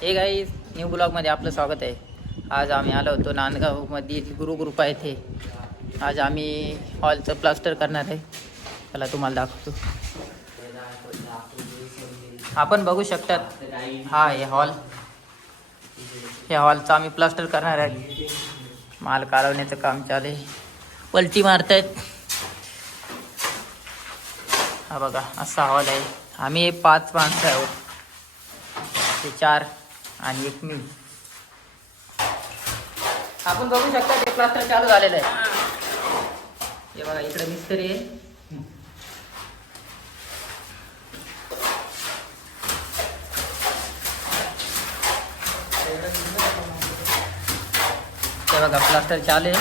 हे guys new ब्लॉगमध्ये आपलं स्वागत आहे. आज आम्ही आलो होतो नांदगावमधील गुरुकृपा येथे. आज आम्ही हॉलचं प्लास्टर करणार आहे. चला तुम्हाला दाखवतो. आपण बघू शकतात हा आहे हॉल. या हॉलचं आम्ही प्लास्टर करणार आहे. माल काढवण्याचं काम चालू आहे. पलटी मारतायत. हा बघा असा हॉल आहे. आम्ही 5 माणसं आहोत. ते 4 आणि 1 मी. आपण बघू शकता ते प्लास्टर चालू झालेलं आहे. हे बघा इकडे मिस्त्री आहे. हे बघा प्लास्टर चालू आहे.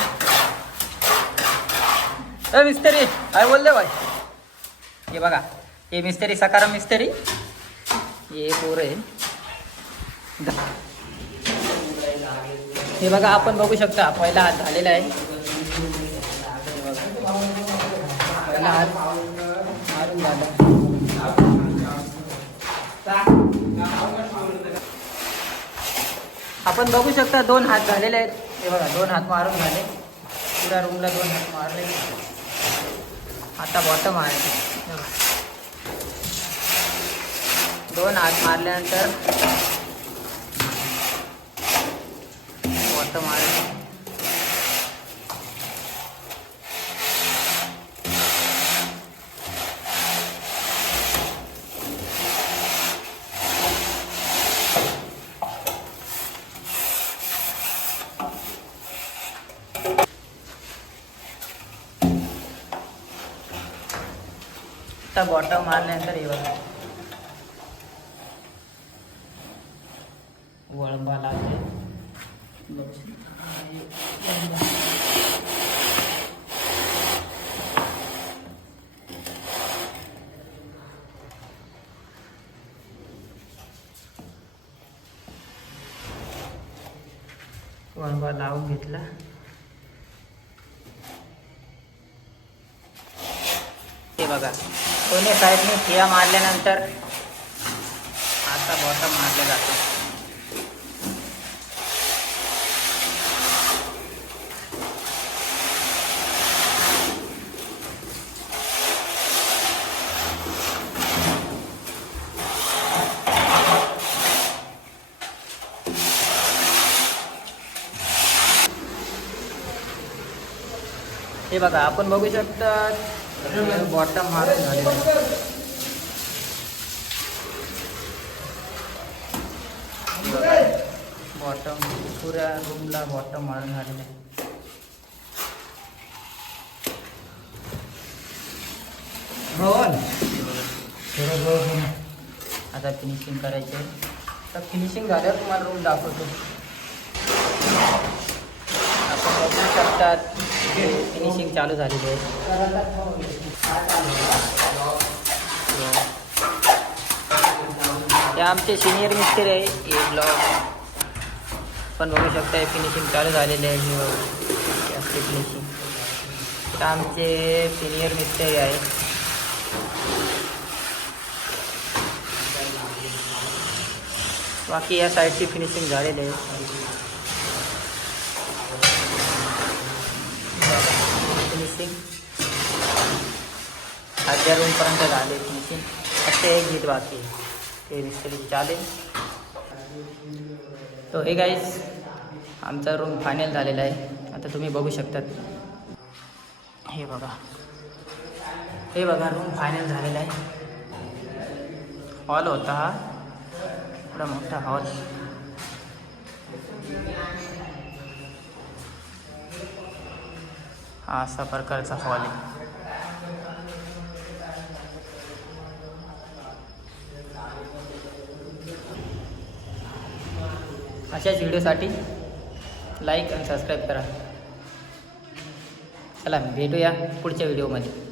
मिस्त्री काय बोलले भाई. हे बघा हे मिस्त्री सकाराम मिस्त्री. हे पोर आहे. हे बघा आपण बघू शकता पहिला हात झालेला आहे. पहिला हात मारून झाला. आपण बघू शकता 2 हात झालेले आहेत. हे बघा 2 हात मारून झाले. पुऱ्या रूमला 2 हात मारले. आता बॉटम आहे. 2 हात मारल्यानंतर बॉटम आहे. आता बॉटम मारल्यानंतर हे बघा वळंबा लागते. वळंबा लावून घेतला. हे बघा दोन्ही साईडने ठिया मारल्यानंतर आता बॉटम मारले जाते. हे बघा आपण बघू शकता बॉटम मारून झालेलं आहे. बॉटम पुऱ्या रूमला बॉटम मारून झालेलं आहे. आता फिनिशिंग करायचे. तर फिनिशिंग झाल्यावर तुम्हाला रूम दाखवतो. आपण बघू शकतात फिनिशिंग चालू झालेली आहे. हे आमचे सिनियर मिस्त्री आहे. हे ब्लॉग पण बघू शकता फिनिशिंग चालू झालेले आहे. हे फिनिशिंग तर आमचे सिनियर मिस्त्री आहे. बाकी या साईडची फिनिशिंग झालेली आहे. फिनिशिंग अर्ध्या रूमपर्यंत झाले. फिनिशिंग फक्त एक गीत बाकी आहे. ते मिस्त्री चालेल. तो हे गाईज आमचा रूम फायनल झालेला आहे. आता तुम्ही बघू शकतात. हे बघा रूम फायनल झालेला आहे. हॉल होता हा एवढा मोठा हॉल. हा असा प्रकारचा हॉल आहे. अशाच व्हिडिओसाठी लाईक आणि सबस्क्राईब करा. चला भेटूया पुढच्या व्हिडिओमध्ये.